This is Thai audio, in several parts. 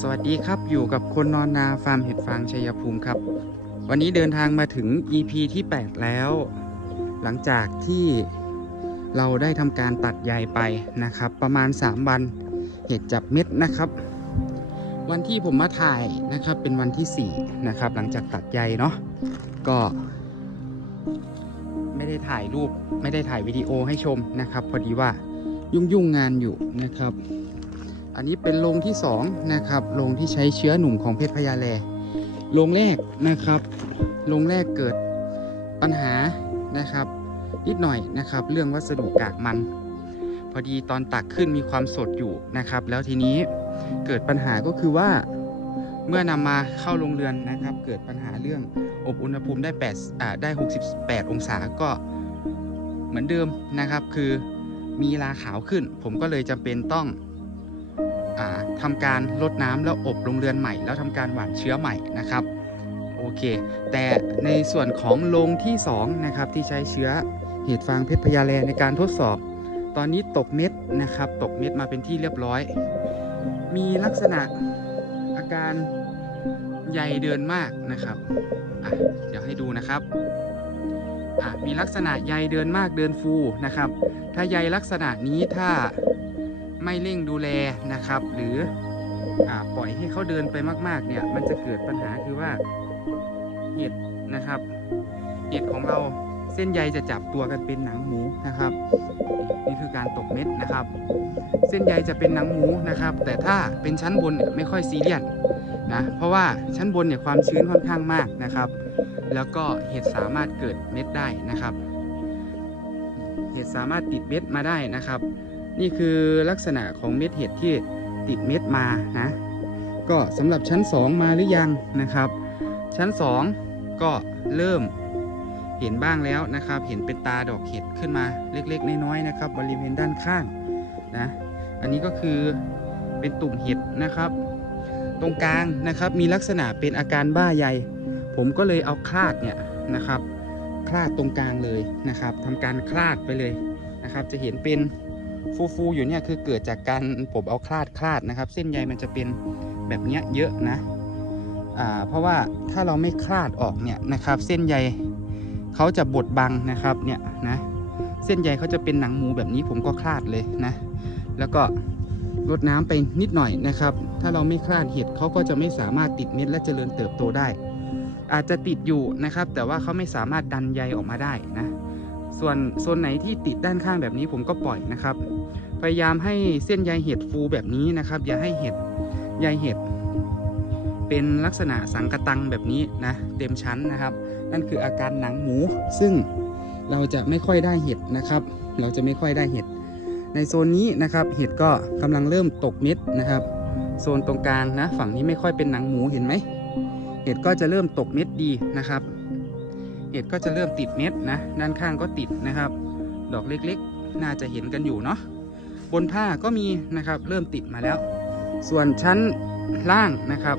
สวัสดีครับอยู่กับคนนอนนาฟาร์มเห็ดฟางชัยภูมิครับ วันนี้เดินทางมาถึง EP ที่ 8 แล้ว หลังจากที่เราได้ทำการตัดใยไปนะครับ ประมาณ 3 วันเห็ดจับเม็ดนะครับ วันที่ผมมาถ่ายนะครับเป็นวันที่ 4 นะครับ หลังจากตัดใยเนาะก็ไม่ได้ถ่ายรูปไม่ได้ถ่ายวิดีโอให้ชมนะครับ พอดีว่ายุ่งยุ่งๆงานอยู่นะครับ อันนี้เป็นโรงที่2นะครับโรงที่ใช้เชื้อหนุ่มของเพชรพญาแลโรงแรกนะครับโรงแรกเกิดปัญหานะครับนิดหน่อยนะครับ เรื่องวัสดุกากมัน พอดีตอนตักขึ้นมีความสดอยู่นะครับ แล้วทีนี้เกิดปัญหาก็คือว่าเมื่อนำมาเข้าโรงเรือนนะครับ เกิดปัญหาเรื่องอบอุณหภูมิได้8อ่าได้ 68 องศาก็เหมือนเดิมนะครับ คือมีราขาวขึ้น ผมก็เลยจำเป็นต้อง อ่าทำการลดน้ำแล้วอบโรงเรือนใหม่ แล้วทำการหว่านเชื้อใหม่นะครับโอเค แต่ในส่วนของโรงที่2นะครับที่ใช้เชื้อเห็ดฟางเพชรพญาแลในการทดสอบ ตอนนี้ตกเม็ดนะครับ ตกเม็ดมาเป็นที่เรียบร้อย มีลักษณะอาการใยเดินมากนะครับเดี๋ยวให้ดูนะครับมีลักษณะใยเดินมากเดินฟูนะครับ ถ้าใยลักษณะนี้ถ้า ไม่เร่งดูแลนะครับ หรืออปล่อยให้เขาเดินไปมาก ๆ เนี่ย มันจะเกิดปัญหาคือว่าเห็ดนะครับ เห็ดของเราเส้นใยจะจับตัวกันเป็นหนังหมูนะครับ นี่คือการตกเม็ดนะครับ เส้นใยจะเป็นหนังหมูนะครับ แต่ถ้าเป็นชั้นบนเนี่ยไม่ค่อยซีเรียสนะเพราะว่าชั้นบนเนี่ยความชื้นค่อนข้างมากนะครับ แล้วก็เห็ดสามารถเกิดเม็ดได้นะครับ เห็ดสามารถติดเม็ดมาได้นะครับ นี่คือลักษณะของเม็ดเห็ดที่ติดเม็ดมานะ ก็สำหรับชั้น 2 มาหรือยังนะครับ ชั้น 2 ก็เริ่มเห็นบ้างแล้วนะครับ เห็นเป็นตาดอกเห็ดขึ้นมาเล็กๆ น้อยๆนะครับบริเวณด้านข้างนะอันนี้ก็คือเป็นตุ่มเห็ดนะครับ ตรงกลางนะครับมีลักษณะเป็นอาการบ้าใยผมก็เลยเอาคลาดเนี่ยนะครับ คลาดตรงกลางเลยนะครับทำการคลาดไปเลยนะครับ จะเห็นเป็น ฟูฟูๆอยู่เนี่ยคือเกิดจากการผมเอาคลาดคลาดนะครับ เส้นใยมันจะเป็นแบบเนี้ยเยอะนะอ่าเพราะว่าถ้าเราไม่คลาดออกเนี่ยนะครับ เส้นใยเขาจะบดบังนะครับเนี่ยนะเส้นใยเขาจะเป็นหนังหมูแบบนี้ผมก็คลาดเลยนะ แล้วก็รดน้ำไปนิดหน่อยนะครับ ถ้าเราไม่คลาดเห็ดเขาก็จะไม่สามารถติดเม็ดและเจริญเติบโตได้ อาจจะติดอยู่นะครับ แต่ว่าเขาไม่สามารถดันใยออกมาได้นะ ส่วนโซนไหนที่ติดด้านข้างแบบนี้ผมก็ปล่อยนะครับ พยายามให้เส้นใยเห็ดฟูแบบนี้นะครับ อย่าให้เห็ดใยเห็ด เป็นลักษณะสังกะตังแบบนี้นะเต็มชั้นนะครับ นั่นคืออาการหนังหมู ซึ่งเราจะไม่ค่อยได้เห็ดนะครับ เราจะไม่ค่อยได้เห็ด ในโซนนี้นะครับเห็ดก็กำลังเริ่มตกเม็ดนะครับ โซนตรงกลางนะ ฝั่งนี้ไม่ค่อยเป็นหนังหมูเห็นไหมเห็ดก็จะเริ่มตกเม็ดดีนะครับ เห็ดก็จะเริ่มติดเม็ดนะด้านข้างก็ติดนะครับ ดอกเล็กๆ น่าจะเห็นกันอยู่เนาะบนผ้าก็มีนะครับ เริ่มติดมาแล้ว ส่วนชั้นล่างนะครับ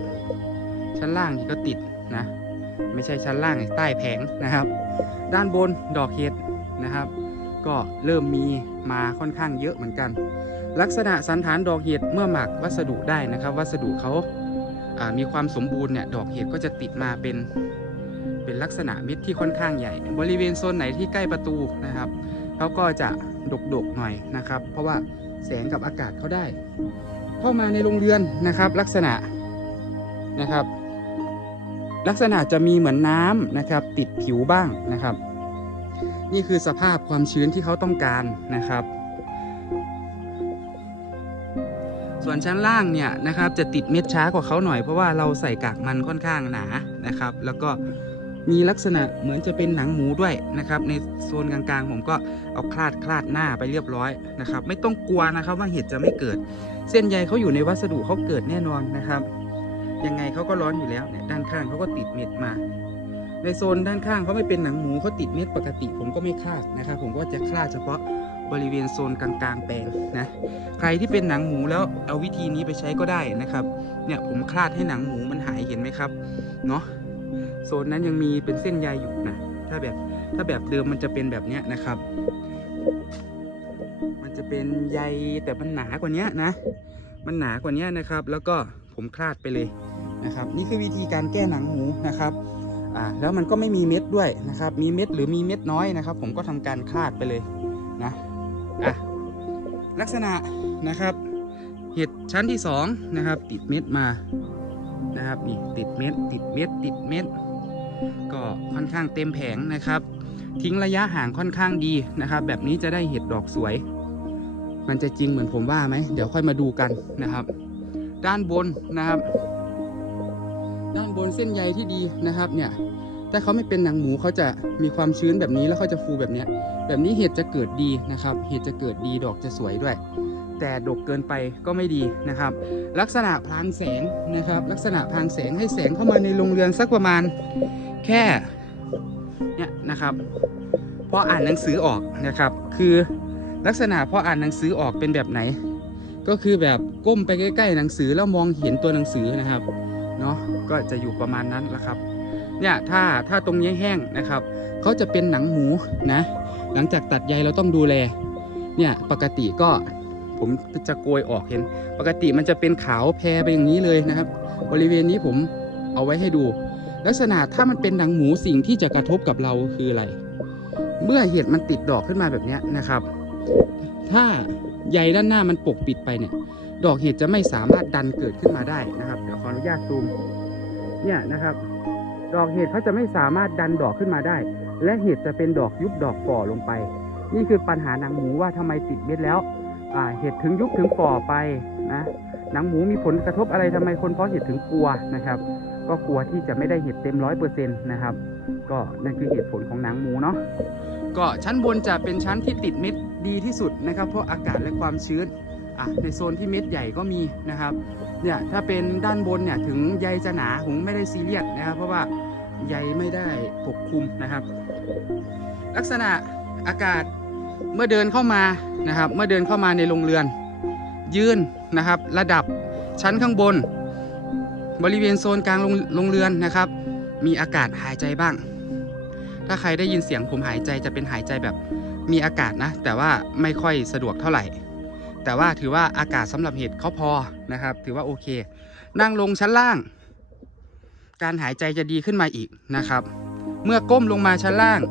ชั้นล่างนี่ก็ติดนะ ไม่ใช่ชั้นล่างใต้แผงนะครับ ด้านบนดอกเห็ดนะครับ ก็เริ่มมีมาค่อนข้างเยอะเหมือนกัน ลักษณะสันฐานดอกเห็ดเมื่อหมักวัสดุได้นะครับ วัสดุเขาามีความสมบูรณ์เนี่ยดอกเห็ดก็จะติดมาเป็น เป็นลักษณะเม็ดที่ค่อนข้างใหญ่ บริเวณโซนไหนที่ใกล้ประตูนะครับเขาก็จะดกๆหน่อยนะครับ เพราะว่าแสงกับอากาศเขาได้ เข้ามาในโรงเรือนนะครับ ลักษณะนะครับ ลักษณะจะมีเหมือนน้ำนะครับ ติดผิวบ้างนะครับ นี่คือสภาพความชื้นที่เขาต้องการนะครับ ส่วนชั้นล่างเนี่ยนะครับ จะติดเม็ดช้ากว่าเขาหน่อยเพราะว่าเราใส่กากมันค่อนข้างหนานะครับ แล้วก็ มีลักษณะเหมือนจะเป็นหนังหมูด้วยนะครับ ในโซนกลางๆ ผมก็เอาคลาดคลาดหน้าไปเรียบร้อยนะครับ ไม่ต้องกลัวนะครับว่าเห็ดจะไม่เกิด เส้นใยเขาอยู่ในวัสดุเขาเกิดแน่นอนนะครับ ยังไงเขาก็ร้อนอยู่แล้วเนี่ยด้านข้างเขาก็ติดเม็ดมา ในโซนด้านข้างเขาไม่เป็นหนังหมูเขาติดเม็ดปกติ ผมก็ไม่คลาดนะครับ ผมก็จะคลาดเฉพาะบริเวณโซนกลางๆแปลงนะใครที่เป็นหนังหมูแล้วเอาวิธีนี้ไปใช้ก็ได้นะครับ เนี่ยผมคลาดให้หนังหมูมันหายเห็นไหมครับเนาะ โซนนั้นยังมีเป็นเส้นใยอยู่นะ ถ้าแบบถ้าแบบเดิมมันจะเป็นแบบเนี้ยนะครับ มันจะเป็นใยแต่มันหนากว่านี้นะ มันหนากว่านี้นะครับ แล้วก็ผมคลาดไปเลยนะครับ นี่คือวิธีการแก้หนังหมูนะครับอ่าแล้วมันก็ไม่มีเม็ดด้วยนะครับ มีเม็ดหรือมีเม็ดน้อยนะครับ ผมก็ทำการคลาดไปเลยนะอะลักษณะนะครับ เห็ดชั้นที่สองนะครับ ติดเม็ดมานะครับนี่ติดเม็ดติดเม็ดติดเม็ด ก็ค่อนข้างเต็มแผงนะครับ ทิ้งระยะห่างค่อนข้างดีนะครับ แบบนี้จะได้เห็ดดอกสวย มันจะจริงเหมือนผมว่าไหมเดี๋ยวค่อยมาดูกันนะครับ ด้านบนนะครับ ด้านบนเส้นใยที่ดีนะครับเนี่ยถ้าเขาไม่เป็นหนังหมูเขาจะมีความชื้นแบบนี้แล้วเขาจะฟูแบบเนี้ยแบบนี้เห็ดจะเกิดดีนะครับ เห็ดจะเกิดดีดอกจะสวยด้วย แต่ดกเกินไปก็ไม่ดีนะครับ ลักษณะพรางแสงนะครับ ลักษณะพรางแสงให้แสงเข้ามาในโรงเรือนสักประมาณ แค่เนี่ยนะครับพออ่านหนังสือออกนะครับ คือลักษณะพออ่านหนังสือออกเป็นแบบไหน ก็คือแบบก้มไปใกล้ๆหนังสือแล้วมองเห็นตัวหนังสือนะครับเนาะก็จะอยู่ประมาณนั้นแหละครับเนี่ยถ้าถ้าตรงนี้แห้งนะครับเขาจะเป็นหนังหมูนะหลังจากตัดใยเราต้องดูแลเนี่ยปกติก็ผมจะโกยออกเห็น ปกติมันจะเป็นขาวแพรไปอย่างนี้เลยนะครับ บริเวณนี้ผมเอาไว้ให้ดู ลักษณะถ้ามันเป็นหนังหมูสิ่งที่จะกระทบกับเราคืออะไร เมื่อเห็ดมันติดดอกขึ้นมาแบบนี้นะครับ ถ้าใยด้านหน้ามันปกปิดไปเนี่ย ดอกเห็ดจะไม่สามารถดันเกิดขึ้นมาได้นะครับเดี๋ยวขออนุญาตซูมเนี่ยนะครับ ดอกเห็ดเขาจะไม่สามารถดันดอกขึ้นมาได้ และเห็ดจะเป็นดอกยุบดอกฝ่อลงไป นี่คือปัญหาหนังหมูว่าทำไมติดเม็ดแล้วเห็ดถึงยุบถึงฝ่อไปนะหนังหมูมีผลกระทบอะไรทำไมคนเพาะเห็ดถึงกลัวนะครับ ก็กลัวที่จะไม่ได้เห็ดเต็มร้อยเปอร์เซ็นต์นะครับ ก็นั่นคือเหตุผลของหนังหมูเนาะก็ชั้นบนจะเป็นชั้นที่ติดเม็ดดีที่สุดนะครับ เพราะอากาศและความชื้นอะในโซนที่เม็ดใหญ่ก็มีนะครับเนี่ยถ้าเป็นด้านบนเนี่ยถึงใยจะหนาผมไม่ได้ซีเรียสนะครับ เพราะว่าใยไม่ได้ปกคลุมนะครับ ลักษณะอากาศเมื่อเดินเข้ามานะครับ เมื่อเดินเข้ามาในโรงเรือน ยืนนะครับ ระดับชั้นข้างบน บริเวณโซนกลางโรงโรงเรือนนะครับ มีอากาศหายใจบ้าง ถ้าใครได้ยินเสียงผมหายใจจะเป็นหายใจแบบมีอากาศนะ แต่ว่าไม่ค่อยสะดวกเท่าไหร่ แต่ว่าถือว่าอากาศสำหรับเห็ดเขาพอนะครับ ถือว่าโอเค นั่งลงชั้นล่าง การหายใจจะดีขึ้นมาอีกนะครับ เมื่อก้มลงมาชั้นล่าง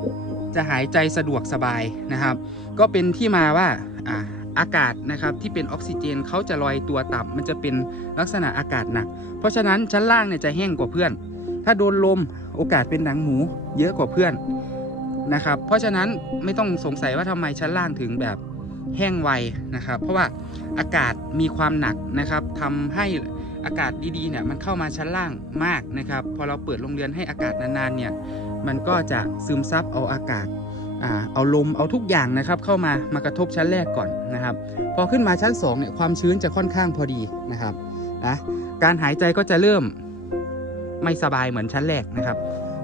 จะหายใจสะดวกสบายนะครับ ก็เป็นที่มาว่าอ่า อากาศนะครับที่เป็นออกซิเจนเขาจะลอยตัวต่ำมันจะเป็นลักษณะอากาศหนัก เพราะฉะนั้นชั้นล่างเนี่ยจะแห้งกว่าเพื่อน ถ้าโดนลมโอกาสเป็นหนังหมูเยอะกว่าเพื่อนนะครับ เพราะฉะนั้นไม่ต้องสงสัยว่าทำไมชั้นล่างถึงแบบแห้งไวนะครับ เพราะว่าอากาศมีความหนักนะครับทำให้อากาศดีๆเนี่ยมันเข้ามาชั้นล่างมากนะครับ พอเราเปิดโรงเรียนให้อากาศนานๆเนี่ยมันก็จะซึมซับเอาอากาศ เอาลมเอาทุกอย่างนะครับเข้ามามากระทบชั้นแรกก่อนนะครับ พอขึ้นมาชั้น2เนี่ยความชื้นจะค่อนข้างพอดีนะครับนะการหายใจก็จะเริ่มไม่สบายเหมือนชั้นแรกนะครับ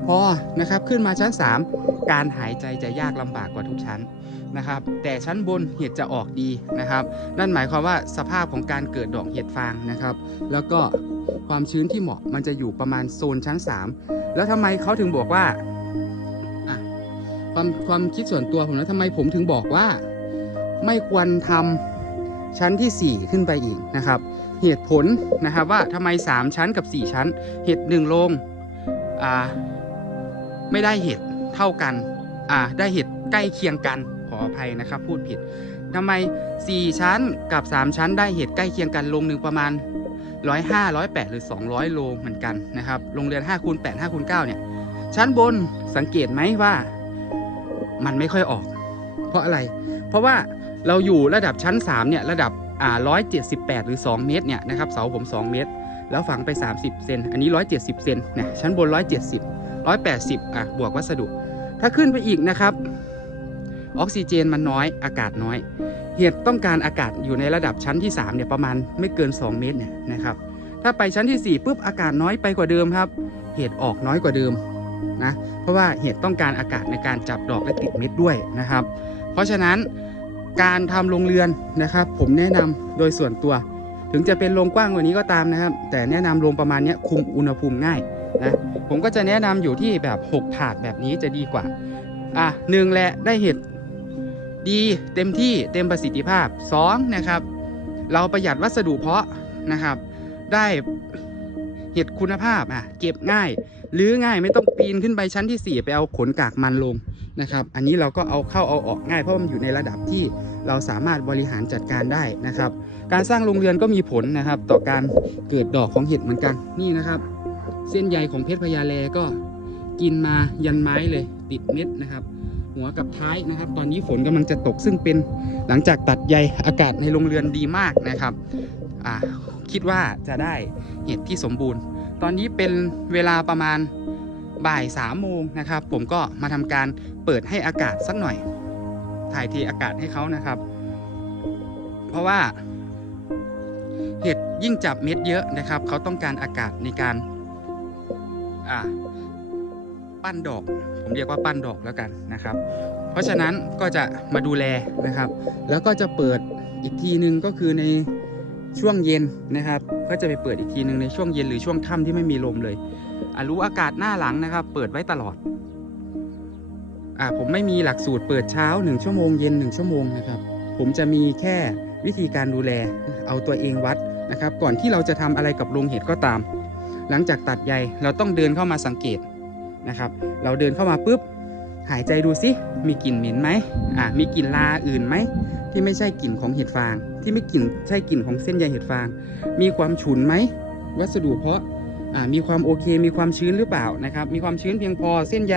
พอนะครับขึ้นมาชั้น 3 การหายใจจะยากลำบากกว่าทุกชั้นนะครับ แต่ชั้นบนเห็ดจะออกดีนะครับ นั่นหมายความว่าสภาพของการเกิดดอกเห็ดฟางนะครับ แล้วก็ความชื้นที่เหมาะมันจะอยู่ประมาณโซนชั้น 3 แล้วทำไมเขาถึงบอกว่า ความความคิดส่วนตัวผมนะทำไมผมถึงบอกว่า ไม่ควรทำชั้นที่ 4 ขึ้นไปอีกนะครับ เหตุผลนะครับว่าทำไม 3 ชั้นกับ 4 ชั้น เห็ด1โรงอ่าไม่ได้เห็ดเท่ากันอ่าได้เห็ดใกล้เคียงกันขออภัยนะครับพูดผิดทำไม 4 ชั้นกับ 3 ชั้น ได้เห็ดใกล้เคียงกันโรงหนึ่งประมาณ105 108หรือ200โลเหมือนกันนะครับโรงเรือน5คูณ8 5คูณ9เนี่ย ชั้นบนสังเกตไหมว่า มันไม่ค่อยออก เพราะอะไร เพราะว่าเราอยู่ระดับชั้น 3 เนี่ยระดับอ่า178หรือ 2 เมตรเนี่ยนะครับเสาผม 2 เมตร แล้วฝังไป 30 เซนอันนี้ 170 เซนเนี่ยชั้นบน 170 180อะบวกวัสดุ ถ้าขึ้นไปอีกนะครับ ออกซิเจนมันน้อยอากาศน้อย เห็ดต้องการอากาศอยู่ในระดับชั้นที่3เนี่ยประมาณไม่เกิน 2 เมตรเนี่ยนะครับถ้าไปชั้นที่4ปุ๊บอากาศน้อยไปกว่าเดิมครับ เห็ดออกน้อยกว่าเดิมนะ ราะว่าเห็ดต้องการอากาศในการจับดอกและติดเม็ดด้วยนะครับ เพราะฉะนั้นการทำโรงเรือนนะครับ ผมแนะนำโดยส่วนตัว ถึงจะเป็นโรงกว้างกว่านี้ก็ตามนะครับ แต่แนะนำโรงประมาณนี้คุมอุณหภูมิง่ายนะผมก็จะแนะนำอยู่ที่แบบ 6 ถาดแบบนี้จะดีกว่าอะหนึ่งแหละได้เห็ดดีเต็มที่เต็มประสิทธิภาพ2นะครับ เราประหยัดวัสดุเพาะนะครับ ได้เห็ดคุณภาพอะเก็บง่าย หรือง่ายไม่ต้องปีนขึ้นไปชั้นที่ 4 ไปเอาขนกากมันลงนะครับ อันนี้เราก็เอาเข้าเอาออกง่ายเพราะมันอยู่ในระดับที่เราสามารถบริหารจัดการได้นะครับ การสร้างโรงเรือนก็มีผลนะครับ ต่อการเกิดดอกของเห็ดเหมือนกันนี่นะครับ เส้นใยของเพชรพญาแลก็กินมายันไม้เลยติดเม็ดนะครับ หัวกับท้ายนะครับ ตอนนี้ฝนกำลังจะตกซึ่งเป็นหลังจากตัดใยอากาศในโรงเรือนดีมากนะครับคิดว่าจะได้เห็ดที่สมบูรณ์ ตอนนี้เป็นเวลาประมาณบ่ายสามโมงนะครับ ผมก็มาทำการเปิดให้อากาศสักหน่อย ถ่ายเทอากาศให้เขานะครับ เพราะว่าเห็ดยิ่งจับเม็ดเยอะนะครับ เขาต้องการอากาศในการปั้นดอก ผมเรียกว่าปั้นดอกแล้วกันนะครับ เพราะฉะนั้นก็จะมาดูแลนะครับ แล้วก็จะเปิดอีกทีหนึ่งก็คือใน ช่วงเย็นนะครับก็จะไปเปิดอีกทีหนึ่งในช่วงเย็นหรือช่วงค่ำที่ไม่มีลมเลยอะรู้อากาศหน้าหลังนะครับ เปิดไว้ตลอดอ่าผมไม่มีหลักสูตรเปิดเช้า 1 ชั่วโมงเย็น 1 ชั่วโมงนะครับ ผมจะมีแค่วิธีการดูแลเอาตัวเองวัดนะครับ ก่อนที่เราจะทำอะไรกับโรงเห็ดก็ตาม หลังจากตัดใยเราต้องเดินเข้ามาสังเกตนะครับ เราเดินเข้ามาปุ๊บหายใจดูสิมีกลิ่นเหม็นไหมอ่ามีกลิ่นลาอื่นไหมที่ไม่ใช่กลิ่นของเห็ดฟาง ที่ไม่กลิ่นใช่กลิ่นของเส้นใยเห็ดฟาง มีความฉุนไหมวัสดุเพาะมีความโอเค มีความชื้นหรือเปล่านะครับ มีความชื้นเพียงพอเส้นใย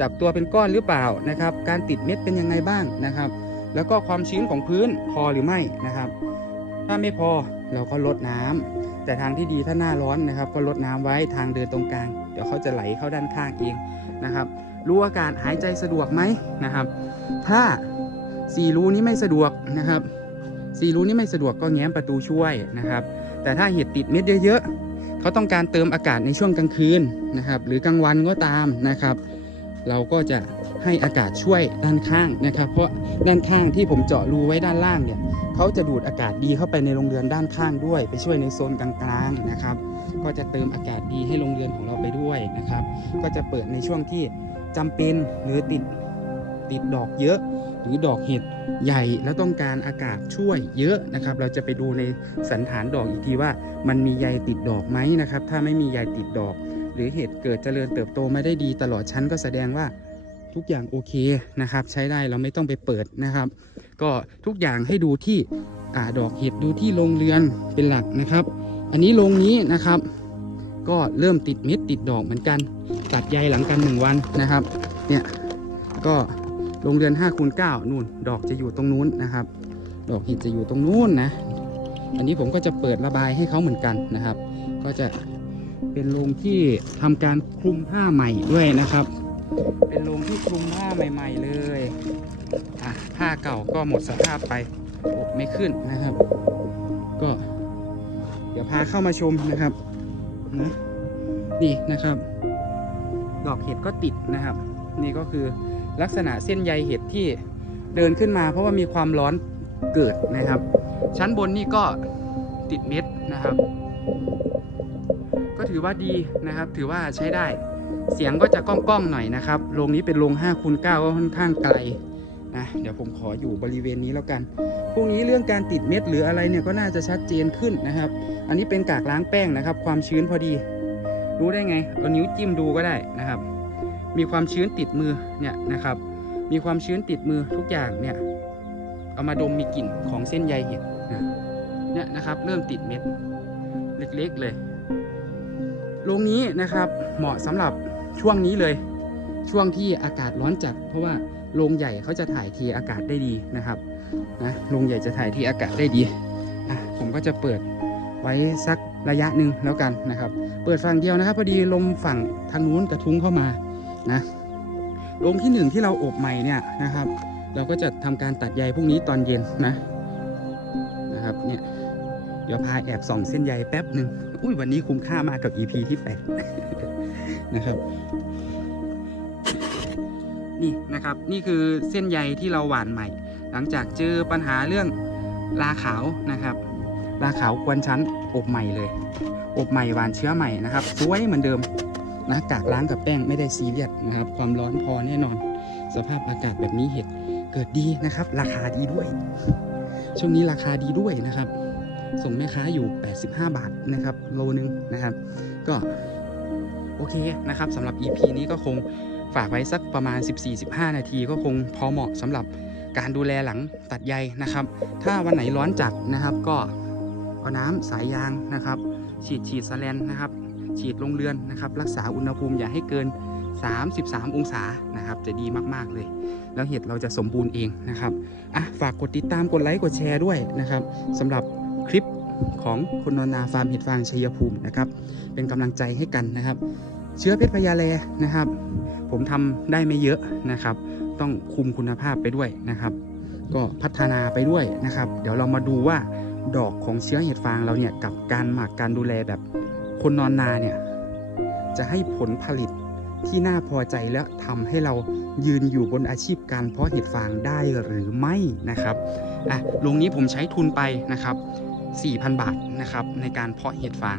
จับตัวเป็นก้อนหรือเปล่านะครับ การติดเม็ดเป็นยังไงบ้างนะครับ แล้วก็ความชื้นของพื้นพอหรือไม่นะครับ ถ้าไม่พอเราก็ลดน้ำแต่ทางที่ดีถ้าหน้าร้อนนะครับ ก็ลดน้ำไว้ทางเดินตรงกลาง เดี๋ยวเขาจะไหลเข้าด้านข้างเองนะครับรู้อากาศหายใจสะดวกไหมนะครับ ถ้าสี่รูนี้ไม่สะดวกนะครับ สี่รูนี้ไม่สะดวกก็แง้มประตูช่วยนะครับ แต่ถ้าเห็ดติดเม็ดเยอะๆเขาต้องการเติมอากาศในช่วงกลางคืนนะครับ หรือกลางวันก็ตามนะครับ เราก็จะให้อากาศช่วยด้านข้างนะครับ เพราะด้านข้างที่ผมเจาะรูไว้ด้านล่างเนี่ยเขาจะดูดอากาศดีเข้าไปในโรงเรือนด้านข้างด้วย ไปช่วยในโซนกลางๆนะครับ ก็จะเติมอากาศดีให้โรงเรือนของเราไปด้วยนะครับ ก็จะเปิดในช่วงที่จำเป็นหรือติด ติดดอกเยอะ หรือดอกเห็ดใหญ่แล้วต้องการอากาศช่วยเยอะนะครับ เราจะไปดูในสันฐานดอกอีกทีว่า มันมีใยติดดอกไหมนะครับ ถ้าไม่มีใยติดดอก หรือเห็ดเกิดเจริญเติบโตไม่ได้ดีตลอดชั้นก็แสดงว่าทุกอย่างโอเคนะครับ ใช้ได้เราไม่ต้องไปเปิดนะครับ ก็ทุกอย่างให้ดูที่อาดอกเห็ดดูที่โรงเรือนเป็นหลักนะครับ อันนี้โรงนี้นะครับ ก็เริ่มติดเม็ดติดดอกเหมือนกัน ตัดใยหลังกันหนึ่งวันนะครับเนี่ยก็ โรงเรือน5คูณ9นู่น ดอกจะอยู่ตรงนู้นนะครับ ดอกเห็ดจะอยู่ตรงนู้นนะ อันนี้ผมก็จะเปิดระบายให้เขาเหมือนกันนะครับ ก็จะเป็นโรงที่ทำการคลุมผ้าใหม่ด้วยนะครับ เป็นโรงที่คลุมผ้าใหม่ ๆ เลยอะผ้าเก่าก็หมดสภาพไปอบไม่ขึ้นนะครับ ก็ เดี๋ยวพาเข้ามาชมนะครับนะนี่นะครับ ดอกเห็ดก็ติดนะครับ นี่ก็คือ ลักษณะเส้นใยเห็ดที่เดินขึ้นมาเพราะว่ามีความร้อนเกิดนะครับ ชั้นบนนี่ก็ติดเม็ดนะครับ ก็ถือว่าดีนะครับ ถือว่าใช้ได้ เสียงก็จะก้องๆหน่อยนะครับโรงนี้เป็นโรง5คูณ9ก็ค่อนข้างไกลนะเดี๋ยวผมขออยู่บริเวณนี้แล้วกัน พวกนี้เรื่องการติดเม็ดหรืออะไรเนี่ยก็น่าจะชัดเจนขึ้นนะครับ อันนี้เป็นกากล้างแป้งนะครับ ความชื้นพอดี รู้ได้ไงเอานิ้วจิ้มดูก็ได้นะครับ มีความชื้นติดมือเนี่ยนะครับ มีความชื้นติดมือทุกอย่างเนี่ยเอามาดมมีกลิ่นของเส้นใยเห็ดนะเนี่ยนะครับ เริ่มติดเม็ดเล็กๆเลยโรงนี้นะครับเหมาะสำหรับช่วงนี้เลย ช่วงที่อากาศร้อนจัด เพราะว่าโรงใหญ่เขาจะถ่ายเทอากาศได้ดีนะครับนะโรงใหญ่จะถ่ายเทอากาศได้ดีอะผมก็จะเปิดไว้สักระยะหนึ่งแล้วกันนะครับ เปิดฝั่งเดียวนะครับพอดีลมฝั่งทางนู้นกระทุ้งเข้ามา นะโรงที่หนึ่งที่เราอบใหม่เนี่ยนะครับ เราก็จะทำการตัดใยพวกนี้ตอนเย็นนะนะครับเนี่ยเดี๋ยวพาแอบส่องเส้นใยแป๊บหนึ่งอุ้ยวันนี้คุ้มค่ามากกับ EP ที่แปดนะครับนี่นะครับนี่คือเส้นใยที่เราหว่านใหม่ หลังจากเจอปัญหาเรื่องราขาวนะครับราขาวกวนชั้นอบใหม่เลย อบใหม่หวานเชื้อใหม่นะครับสวยเหมือนเดิม นะกากล้างกับแป้งไม่ได้ซีเรียสนะครับ ความร้อนพอแน่นอน สภาพอากาศแบบนี้เห็ดเกิดดีนะครับ ราคาดีด้วย ช่วงนี้ราคาดีด้วยนะครับ ส่งแม่ค้าอยู่ 85 บาทนะครับ โลนึงนะครับ ก็โอเคนะครับสำหรับ EP นี้ก็คงฝากไว้สักประมาณ 14-15 นาทีก็คงพอเหมาะสำหรับการดูแลหลังตัดใยนะครับ ถ้าวันไหนร้อนจัดนะครับก็เอาน้ำสายยางนะครับ ฉีดฉีดสแลนนะครับ ฉีดลงเรือนนะครับ รักษาอุณหภูมิอย่าให้เกิน 33 องศานะครับ จะดีมากๆเลย แล้วเห็ดเราจะสมบูรณ์เองนะครับอะฝากกดติดตามกดไลค์กดแชร์ด้วยนะครับสำหรับคลิปของคุณนนนาฟาร์มเห็ดฟางชัยภูมินะครับ เป็นกำลังใจให้กันนะครับ เชื้อเพชรพญาแลนะครับ ผมทำได้ไม่เยอะนะครับ ต้องคุมคุณภาพไปด้วยนะครับ ก็พัฒนาไปด้วยนะครับ เดี๋ยวเรามาดูว่าดอกของเชื้อเห็ดฟางเราเนี่ยกับการหมักการดูแลแบบ คนนอนนาเนี่ยจะให้ผลผลิตที่น่าพอใจและทำให้เรายืนอยู่บนอาชีพการเพาะเห็ดฟางได้หรือไม่นะครับอะลงนี้ผมใช้ทุนไปนะครับ 4,000 บาทนะครับในการเพาะเห็ดฟาง